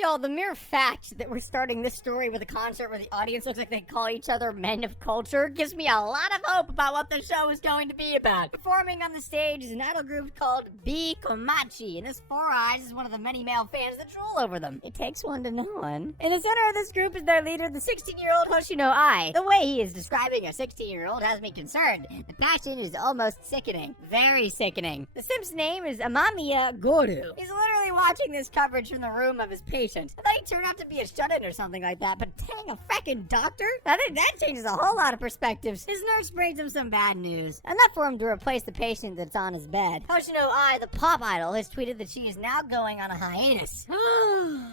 Yo, the mere fact that we're starting this story with a concert where the audience looks like they call each other men of culture gives me a lot of hope about what the show is going to be about. Performing on the stage is an idol group called B Komachi, and this Four Eyes is one of the many male fans that drool over them. It takes one to know one. In the center of this group is their leader, the 16-year-old Hoshino Ai. The way he is describing a 16-year-old has me concerned. The passion is almost sickening. Very sickening. The simp's name is Amamiya Goru. He's literally watching this coverage from the room of his patient. I thought he turned out to be a shut-in or something like that, but dang, a fracking doctor? I think that changes a whole lot of perspectives. His nurse brings him some bad news. Enough for him to replace the patient that's on his bed. Hoshino Ai, the pop idol, has tweeted that she is now going on a hiatus.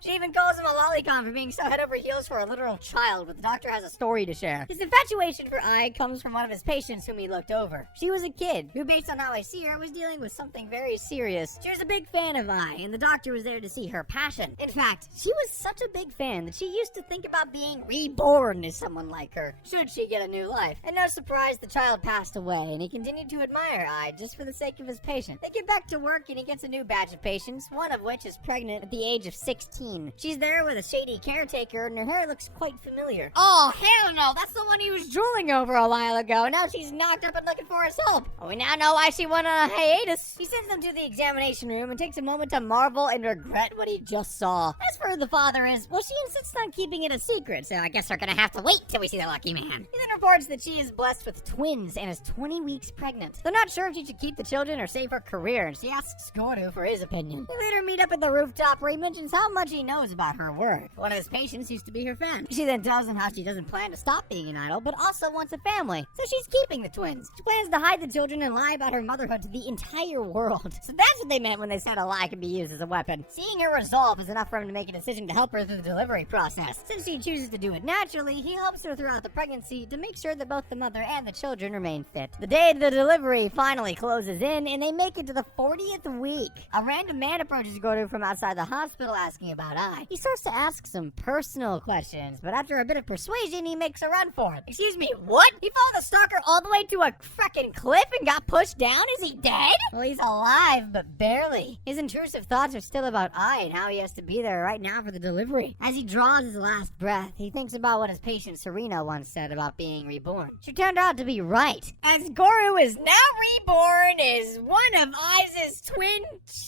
She even calls him a lolicon for being so head over heels for a literal child, but the doctor has a story to share. His infatuation for Ai comes from one of his patients whom he looked over. She was a kid who, based on how I see her, was dealing with something very serious. She was a big fan of Ai, and the doctor was there to see her passion. In fact, she was such a big fan that she used to think about being reborn as someone like her, should she get a new life. And no surprise, the child passed away, and he continued to admire Ai just for the sake of his patient. They get back to work, and he gets a new batch of patients, one of which is pregnant at the age of 16. She's there with a shady caretaker, and her hair looks quite familiar. Oh, hell no! That's the one he was drooling over a while ago. Now she's knocked up and looking for his help. Oh, we now know why she went on a hiatus. He sends them to the examination room and takes a moment to marvel and regret what he just saw. As for who the father is, well, she insists on keeping it a secret, so I guess we're gonna have to wait till we see the lucky man. He then reports that she is blessed with twins and is 20 weeks pregnant. They're not sure if she should keep the children or save her career, and she asks Goru for his opinion. They later meet up at the rooftop where he mentions how much he knows about her work. One of his patients used to be her fan. She then tells him how she doesn't plan to stop being an idol, but also wants a family, so she's keeping the twins. She plans to hide the children and lie about her motherhood to the entire world. So that's what they meant when they said a lie can be used as a weapon. Seeing her resolve is enough for him to make a decision to help her through the delivery process. Since she chooses to do it naturally, he helps her throughout the pregnancy to make sure that both the mother and the children remain fit. The day the delivery finally closes in, and they make it to the 40th week. A random man approaches Goru from outside the hospital asking about Ai. He starts to ask some personal questions, but after a bit of persuasion, he makes a run for it. Excuse me, what? He followed the stalker all the way to a frickin' cliff and got pushed down? Is he dead? Well, he's alive, but barely. His intrusive thoughts are still about Ai and how he has to be there right now for the delivery. As he draws his last breath, he thinks about what his patient Serena once said about being reborn. She turned out to be right, as Goru is now reborn as one of Ai's twin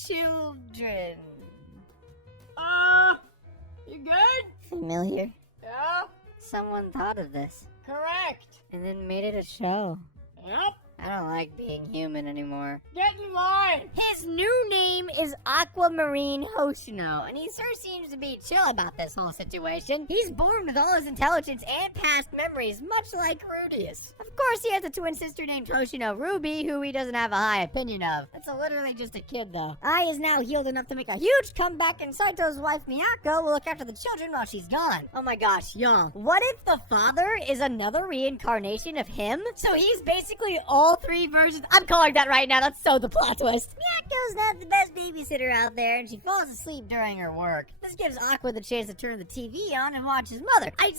children. You good? Familiar? Yeah. Someone thought of this. Correct. And then made it a show. Yep. I don't like being human anymore. Get in line. His new name is Aquamarine Hoshino, and he sure seems to be chill about this whole situation. He's born with all his intelligence and past memories, much like Rudius. Of course, he has a twin sister named Hoshino Ruby, who he doesn't have a high opinion of. That's literally just a kid, though. Ai is now healed enough to make a huge comeback, and Saito's wife Miyako will look after the children while she's gone. Oh my gosh, y'all. What if the father is another reincarnation of him? So he's basically all three versions. I'm calling that right now. That's so the plot twist. Miyako's not the best babysitter out there, and she falls asleep during her work. This gives Aqua the chance to turn the TV on and watch his mother. I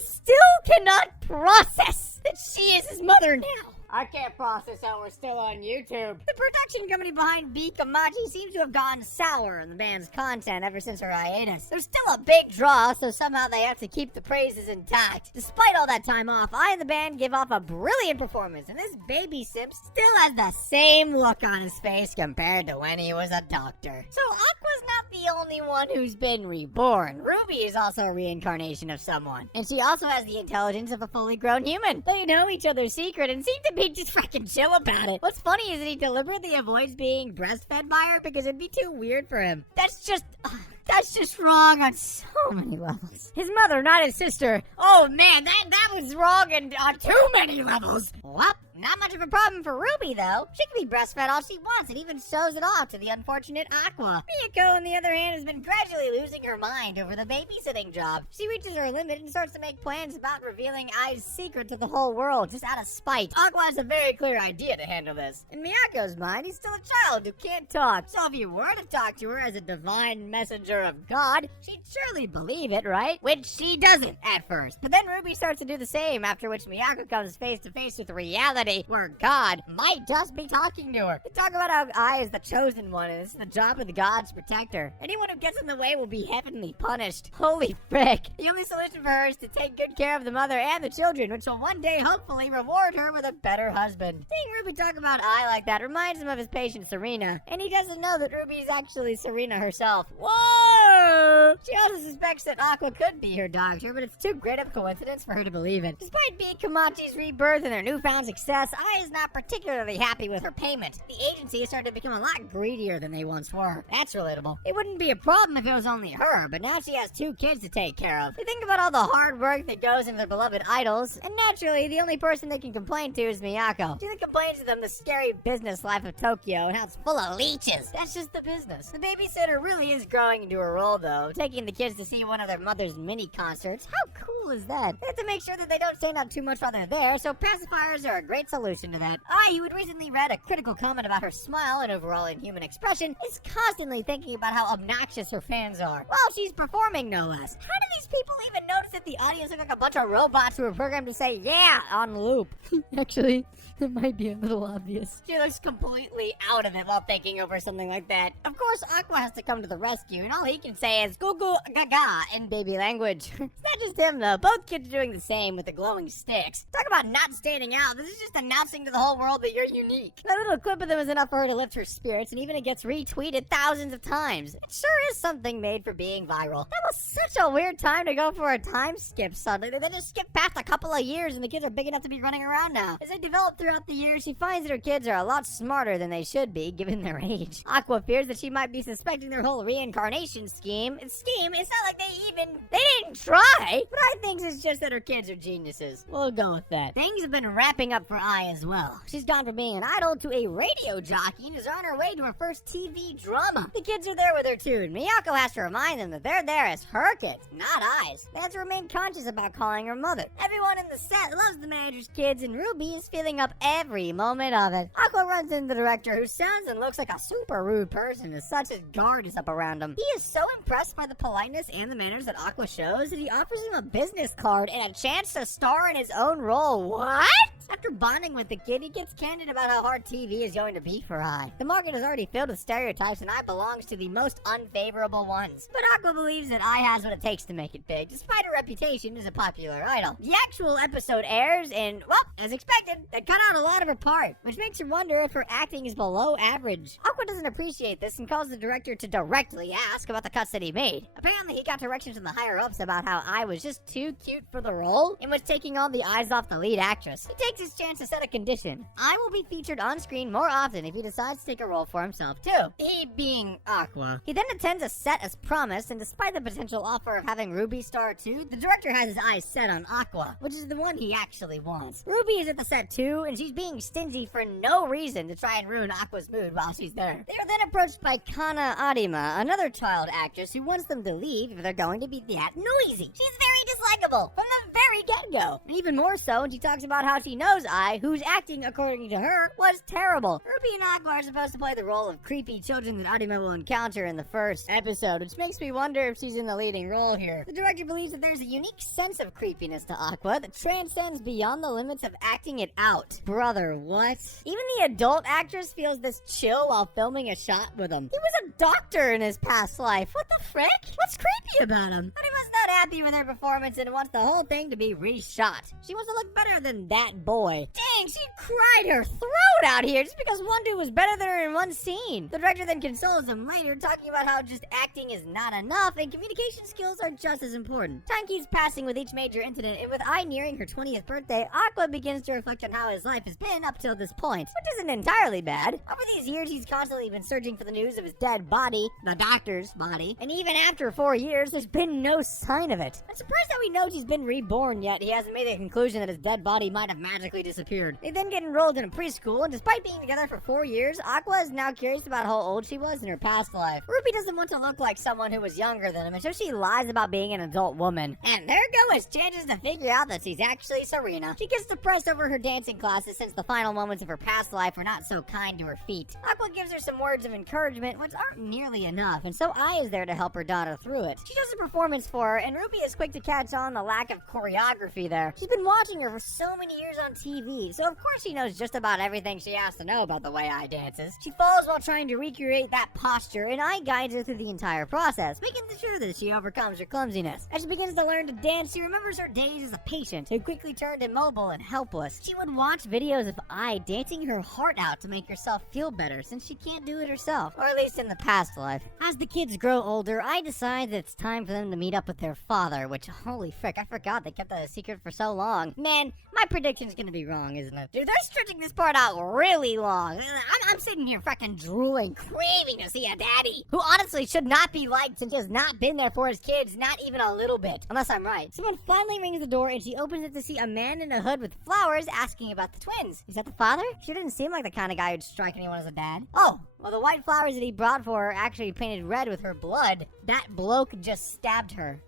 still cannot process that she is his mother now. I can't process how we're still on YouTube. The production company behind B Komachi seems to have gone sour in the band's content ever since her hiatus. There's still a big draw, so somehow they have to keep the praises intact. Despite all that time off, Ai and the band give off a brilliant performance, and this baby simp still has the same look on his face compared to when he was a doctor. So Aqua's not the only one who's been reborn. Ruby is also a reincarnation of someone, and she also has the intelligence of a fully grown human. They know each other's secret and seem to be just fucking chill about it. What's funny is that he deliberately avoids being breastfed by her because it'd be too weird for him. That's just wrong on so many levels. His mother, not his sister. Oh man, that was wrong on too many levels. Well, not much of a problem for Ruby, though. She can be breastfed all she wants and even shows it off to the unfortunate Aqua. Miyako, on the other hand, has been gradually losing her mind over the babysitting job. She reaches her limit and starts to make plans about revealing Ai's secret to the whole world, just out of spite. Aqua has a very clear idea to handle this. In Miyako's mind, he's still a child who can't talk. So if you were to talk to her as a divine messenger of God, she'd surely believe it, right? Which she doesn't at first. But then Ruby starts to do the same, after which Miyako comes face to face with reality reality where God might just be talking to her. They talk about how Ai is the chosen one and it's the job of the gods to protect her. Anyone who gets in the way will be heavenly punished. Holy frick. The only solution for her is to take good care of the mother and the children, which will one day hopefully reward her with a better husband. Seeing Ruby talk about Ai like that reminds him of his patient Serena, and he doesn't know that Ruby is actually Serena herself. Whoa! She also suspects that Aqua could be her doctor, but it's too great of a coincidence for her to believe it. Despite being Kamachi's rebirth and their newfound success, Ai is not particularly happy with her payment. The agency has started to become a lot greedier than they once were. That's relatable. It wouldn't be a problem if it was only her, but now she has 2 kids to take care of. They think about all the hard work that goes into their beloved idols, and naturally, the only person they can complain to is Miyako. She then complains to them the scary business life of Tokyo and how it's full of leeches. That's just the business. The babysitter really is growing into her role, though, taking the kids to see one of their mother's mini concerts. How cool is that? They have to make sure that they don't stand out too much while they're there, so pacifiers are a great solution to that. Ai, who had recently read a critical comment about her smile and overall inhuman expression, is constantly thinking about how obnoxious her fans are. While she's performing, no less. How do these people even notice that the audience look like a bunch of robots who are programmed to say, yeah, on loop? Actually, it might be a little obvious. She looks completely out of it while thinking over something like that. Of course, Aqua has to come to the rescue, and all he can say is goo goo gaga in baby language. It's not just him, though. Both kids are doing the same with the glowing sticks. Talk about not standing out. This is just announcing to the whole world that you're unique. That little clip of them is enough for her to lift her spirits, and even it gets retweeted thousands of times. It sure is something made for being viral. That was such a weird time to go for a time skip suddenly. They just skipped past a couple of years, and the kids are big enough to be running around now. As they develop throughout the years, she finds that her kids are a lot smarter than they should be, given their age. Aqua fears that she might be suspecting their whole reincarnation scheme. It's not like they didn't try. But I think it's just that her kids are geniuses. We'll go with that. Things have been wrapping up for Ai as well. She's gone from being an idol to a radio jockey and is on her way to her first TV drama. The kids are there with her too, and Miyako has to remind them that they're there as her kids, not Ai's. They have to remain conscious about calling her mother. Everyone in the set loves the manager's kids, and Ruby is feeling up every moment of it. Aqua runs into the director, who sounds and looks like a super rude person, as such his guard is up around him. He is so impressed by the politeness and the manners that Aqua shows that he offers him a business card and a chance to star in his own role. What? After bonding with the kid, he gets candid about how hard TV is going to be for Ai. The market is already filled with stereotypes, and Ai belongs to the most unfavorable ones. But Aqua believes that Ai has what it takes to make it big, despite her reputation as a popular idol. The actual episode airs, and, well, as expected, they cut out a lot of her part, which makes her wonder if her acting is below average. Aqua doesn't appreciate this and calls the director to directly ask about the cuts that he made. Apparently, he got directions from the higher-ups about how Ai was just too cute for the role and was taking all the eyes off the lead actress. He takes his chance to set a condition. Ai will be featured on screen more often if he decides to take a role for himself, too. He being Aqua. He then attends a set as promised, and despite the potential offer of having Ruby star too, the director has his eyes set on Aqua, which is the one he actually wants. Ruby is at the set too, and she's being stingy for no reason to try and ruin Aqua's mood while she's there. They are then approached by Kana Arima, another child actress who wants them to leave if they're going to be that noisy. She's very dislikable from the very get-go. And even more so when she talks about how she knows Ai, whose acting, according to her, was terrible. Ruby and Aqua are supposed to play the role of creepy children that Arima will encounter in the first episode, which makes me wonder if she's in the leading role here. The director believes that there's a unique sense of creepiness to Aqua that transcends beyond the limits of acting it out. Brother, what? Even the adult actress feels this chill while filming a shot with him. He was a doctor in his past life. What the frick? What's creepy about him? Arima's not happy with her performance and wants the whole thing to be reshot. She wants to look better than that boy. Dang, she cried her throat out here just because one dude was better than her in one scene. The director then consoles him later, talking about how just acting is not enough and communication skills are just as important. Time keeps passing with each major incident, and with Ai nearing her 20th birthday, Aqua begins to reflect on how his life has been up till this point, which isn't entirely bad. Over these years, he's constantly been searching for the news of his dead body, the doctor's body, and even after 4 years, there's been no sign of it. I'm surprised that we know he's been reborn, yet he hasn't made the conclusion that his dead body might have magically disappeared. They then get enrolled in a preschool, and despite being together for 4 years, Aqua is now curious about how old she was in her past life. Ruby doesn't want to look like someone who was younger than him, and so she lies about being an adult woman. And there go his chances to figure out that she's actually Serena. She gets depressed over her dancing classes since the final moments of her past life were not so kind to her feet. Aqua gives her some words of encouragement, which aren't nearly enough, and so Ai is there to help her daughter through it. She does a performance for her, and Ruby is quick to catch on the lack of choreography there. She's been watching her for so many years on TV, so of course she knows just about everything she has to know about the way Ai dances. She falls while trying to recreate that posture, and Ai guides her through the entire process, making sure that she overcomes her clumsiness. As she begins to learn to dance, she remembers her days as a patient who quickly turned immobile and helpless. She would watch videos of Ai dancing her heart out to make herself feel better, since she can't do it herself, or at least in the past life. As the kids grow older, Ai decides that it's time for them to meet up with their father, which, holy frick, I forgot they kept that a secret for so long. Man, my prediction's gonna be wrong, isn't it? Dude, they're stretching this part out really long. I'm sitting here freaking drooling, craving to see a daddy, who honestly should not be liked since he has not been there for his kids, not even a little bit. Unless I'm right. Someone finally rings the door and she opens it to see a man in a hood with flowers asking about the twins. Is that the father? She didn't seem like the kind of guy who'd strike anyone as a dad. Oh, well, the white flowers that he brought for her actually painted red with her blood. That bloke just stabbed her.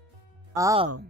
Oh.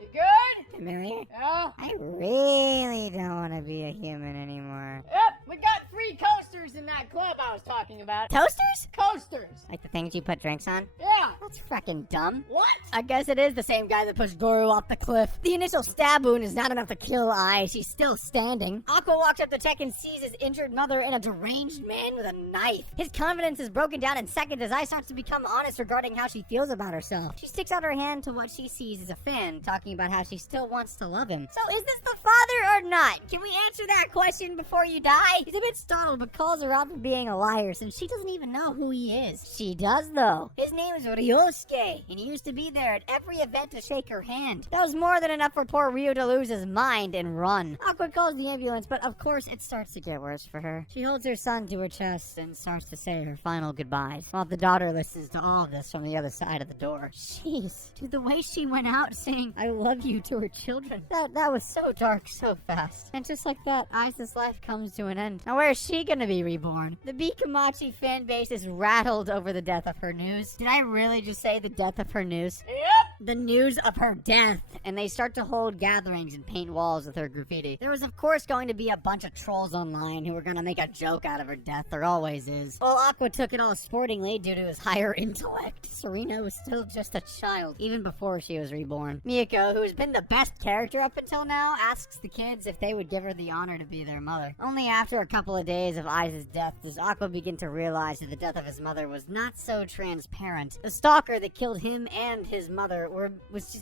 You good? Familiar? Yeah? I really don't want to be a human anymore. Yep, we got free coasters in that club I was talking about. Toasters? Coasters. Like the things you put drinks on? Yeah. That's frickin' dumb. What? I guess it is the same guy that pushed Goro off the cliff. The initial stab wound is not enough to kill Ai. She's still standing. Aqua walks up to check and sees his injured mother and a deranged man with a knife. His confidence is broken down in seconds as Ai starts to become honest regarding how she feels about herself. She sticks out her hand to what she sees as a fan, talking about how she still wants to love him. So is this the father or not? Can we answer that question before you die? He's a bit startled but calls her out for being a liar since she doesn't even know who he is. She does though. His name is Ryosuke, and he used to be there at every event to shake her hand. That was more than enough for poor Ryo to lose his mind and run. Aqua calls the ambulance, but of course it starts to get worse for her. She holds her son to her chest and starts to say her final goodbyes, while the daughter listens to all of this from the other side of the door. Jeez, dude, the way she went out saying I love you to her children, that was so dark so fast. And just like that, Ai's life comes to an end. Now where is she gonna be reborn? The Bikamachi fan base is rattled over the death of her news. Did I really just say the death of her news? Yep. The news of her death, and they start to hold gatherings and paint walls with her graffiti. There was of course going to be a bunch of trolls online who were gonna make a joke out of her death. There always is. Well, Aqua took it all sportingly due to his higher intellect. Serena was still just a child, even before she was reborn. Miyako, who's been the best character up until now, asks the kids if they would give her the honor to be their mother. Only after a couple of days of Ai's death does Aqua begin to realize that the death of his mother was not so transparent. The stalker that killed him and his mother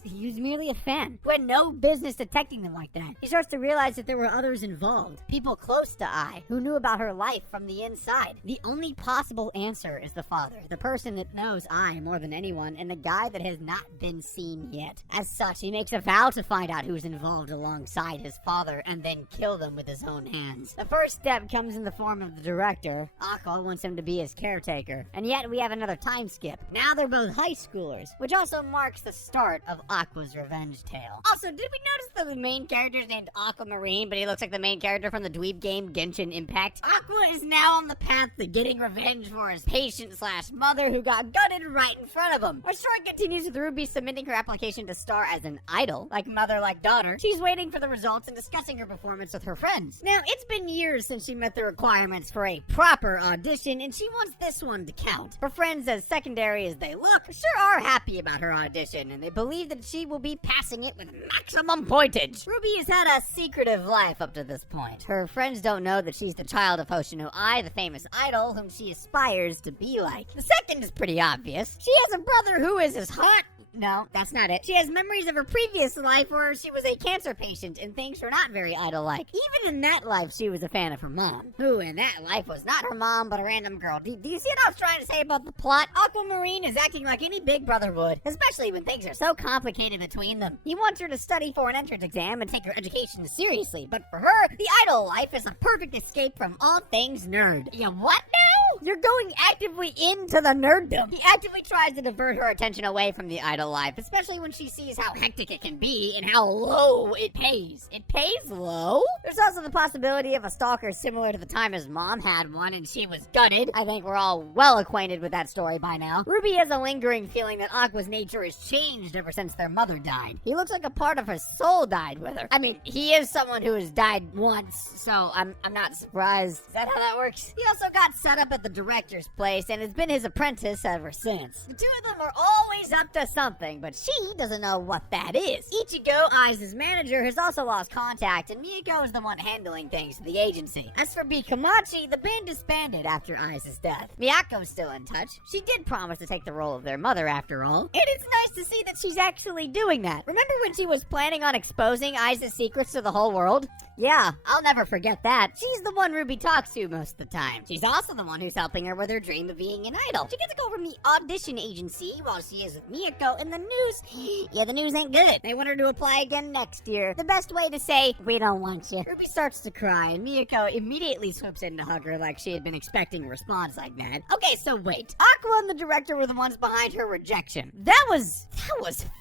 he was merely a fan who had no business detecting them like that. He starts to realize that there were others involved, people close to Ai, who knew about her life from the inside. The only possible answer is the father, the person that knows Ai more than anyone, and the guy that has not been seen yet. As such, he makes a vow to find out who's involved alongside his father and then kill them with his own hands. The first step comes in the form of the director. Aqua wants him to be his caretaker, and yet we have another time skip. Now they're both high schoolers, which also marks the start of Aqua's revenge tale. Also, did we notice that the main character is named Aquamarine, but he looks like the main character from the dweeb game Genshin Impact? Aqua is now on the path to getting revenge for his patient/mother who got gutted right in front of him. Our story continues with Ruby submitting her application to star as an idol, like mother, like daughter. She's waiting for the results and discussing her performance with her friends. Now, it's been years since she met the requirements for a proper audition, and she wants this one to count. Her friends, as secondary as they look, sure are happy about her audition, and they believe that she will be passing it with maximum pointage. Ruby has had a secretive life up to this point. Her friends don't know that she's the child of Hoshino Ai, the famous idol whom she aspires to be like. The second is pretty obvious. She has a brother who is as hot. No, that's not it. She has memories of her previous life where she was a cancer patient and things were not very idol-like. Even in that life, she was a fan of her mom, who in that life was not her mom, but a random girl. Do you see what I was trying to say about the plot? Aquamarine is acting like any big brother would, especially when things are so complicated between them. He wants her to study for an entrance exam and take her education seriously, but for her, the idol life is a perfect escape from all things nerd. You what now? You're going actively into the nerddom. He actively tries to divert her attention away from the idol life, especially when she sees how hectic it can be and how low it pays. It pays low? There's also the possibility of a stalker similar to the time his mom had one and she was gutted. I think we're all well acquainted with that story by now. Ruby has a lingering feeling that Aqua's nature has changed ever since their mother died. He looks like a part of her soul died with her. I mean, he is someone who has died once, so I'm not surprised. Is that how that works? He also got set up at at the director's place and has been his apprentice ever since. The two of them are always up to something, but she doesn't know what that is. Ichigo, Aiza's manager, has also lost contact, and Miyako is the one handling things for the agency. As for Bikamachi, the band disbanded after Aiza's death. Miyako's still in touch. She did promise to take the role of their mother after all. And it's nice to see that she's actually doing that. Remember when she was planning on exposing Aiza's secrets to the whole world? Yeah, I'll never forget that. She's the one Ruby talks to most of the time. She's also the one who's helping her with her dream of being an idol. She gets a call from the audition agency while she is with Miyako, and the news, yeah, the news ain't good. They want her to apply again next year. The best way to say, we don't want you. Ruby starts to cry, and Miyako immediately swoops in to hug her like she had been expecting a response like that. Okay, so wait. Aqua and the director were the ones behind her rejection. That was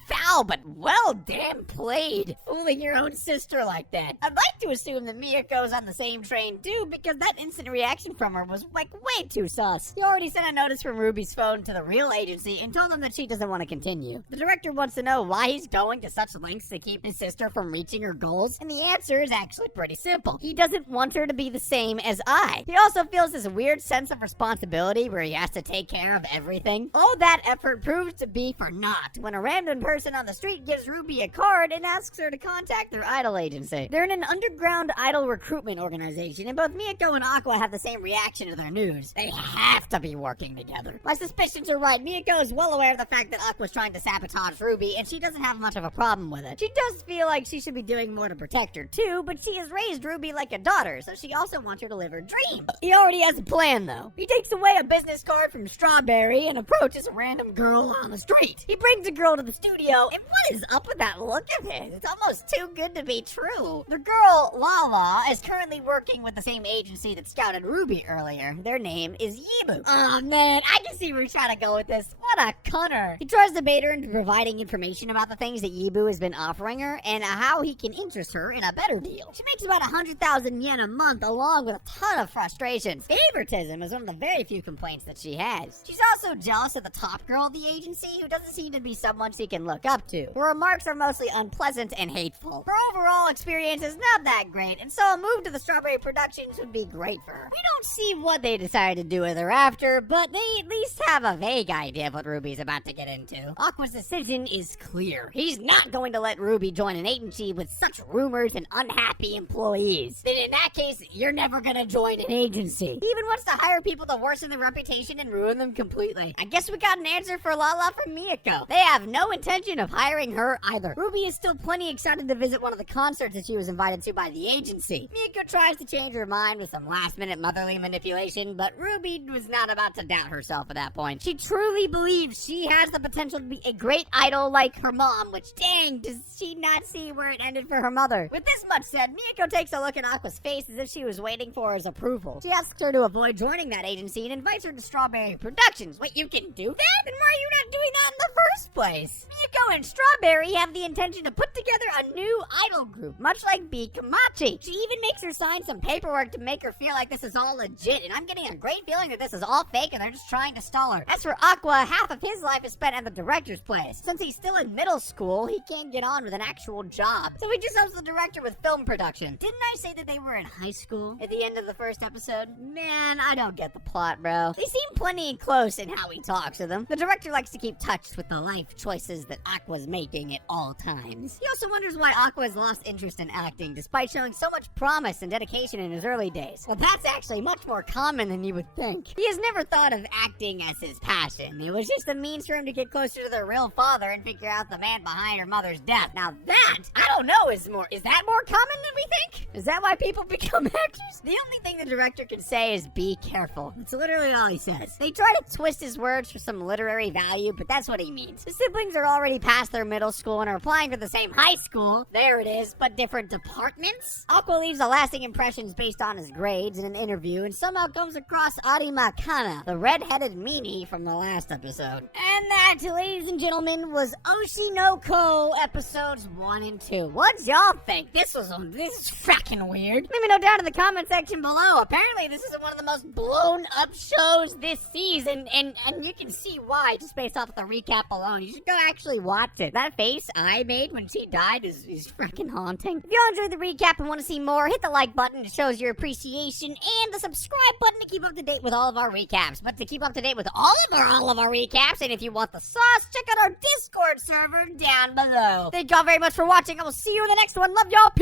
foul, but well damn played. Fooling your own sister like that. I'd like to assume that Miyako's on the same train too, because that instant reaction from her was like way too sus. He already sent a notice from Ruby's phone to the real agency and told them that she doesn't want to continue. The director wants to know why he's going to such lengths to keep his sister from reaching her goals, and the answer is actually pretty simple. He doesn't want her to be the same as I. He also feels this weird sense of responsibility where he has to take care of everything. All that effort proves to be for naught when a random person on the street gives Ruby a card and asks her to contact their idol agency. They're in an underground idol recruitment organization, and both Miyako and Aqua have the same reaction to their news. They have to be working together. My suspicions are right. Miyako is well aware of the fact that Aqua's trying to sabotage Ruby, and she doesn't have much of a problem with it. She does feel like she should be doing more to protect her too, but she has raised Ruby like a daughter, so she also wants her to live her dream. He already has a plan though. He takes away a business card from Strawberry and approaches a random girl on the street. He brings the girl to the studio, and what is up with that look of his? It's almost too good to be true. The girl, Lala, is currently working with the same agency that scouted Ruby earlier. Their name is Yibu. Oh man, I can see where he's trying to go with this. What a cunner. He tries to bait her into providing information about the things that Yibu has been offering her and how he can interest her in a better deal. She makes about 100,000 yen a month along with a ton of frustrations. Favoritism is one of the very few complaints that she has. She's also jealous of the top girl of the agency who doesn't seem to be someone she can look up to. Her remarks are mostly unpleasant and hateful. Her overall experience is not that great, and so a move to the Strawberry Productions would be great for her. We don't see what they decide to do with her after, but they at least have a vague idea of what Ruby's about to get into. Aqua's decision is clear. He's not going to let Ruby join an agency with such rumors and unhappy employees. Then in that case, you're never gonna join an agency. He even wants to hire people to worsen their reputation and ruin them completely. I guess we got an answer for Lala from Miyako. They have no intention of hiring her either. Ruby is still plenty excited to visit one of the concerts that she was invited to by the agency. Miyako tries to change her mind with some last-minute motherly manipulation, but Ruby was not about to doubt herself at that point. She truly believes she has the potential to be a great idol like her mom, which dang, does she not see where it ended for her mother. With this much said, Miyako takes a look at Aqua's face as if she was waiting for his approval. She asks her to avoid joining that agency and invites her to Strawberry Productions. Wait, you can do that? Then why are you not doing that in the first place? Miyako and Strawberry have the intention to put together a new idol group, much like Bikamachi. She even makes her sign some paperwork to make her feel like this is all legit, and I'm getting a great feeling that this is all fake and they're just trying to stall her. As for Aqua, half of his life is spent at the director's place. Since he's still in middle school, he can't get on with an actual job, so he just helps the director with film production. Didn't I say that they were in high school at the end of the first episode? Man, I don't get the plot, bro. They seem plenty close in how he talks to them. The director likes to keep touch with the life choices that Aqua's making at all times. He also wonders why Aqua has lost interest in acting, despite showing so much promise and dedication in his early days. Well, that's actually much more common than you would think. He has never thought of acting as his passion. It was just a means for him to get closer to their real father and figure out the man behind her mother's death. Now that, I don't know, is that more common than we think? Is that why people become actors? The only thing the director can say is be careful. That's literally all he says. They try to twist his words for some literary value, but that's what he means. The siblings are already past their middle school and are applying for the same high school. There it is, but different departments? Aqua leaves a lasting impressions based on his grades in an interview and somehow comes across Arimakana, the red-headed meanie from the last episode. And that, ladies and gentlemen, was Oshinoko episodes 1 and 2. What y'all think? This is fracking weird. Let me know down in the comment section below. Apparently this is one of the most blown up shows this season, and you can see why just based off of the recap alone. You should go actually watch it. That face I made when she died is freaking haunting. If you enjoyed the recap and want to see more, hit the like button. It shows your appreciation, and the subscribe button to keep up to date with all of our recaps. But to keep up to date with all of our recaps, and if you want the sauce, check out our Discord server down below. Thank y'all very much for watching. I will see you in the next one. Love y'all. Peace.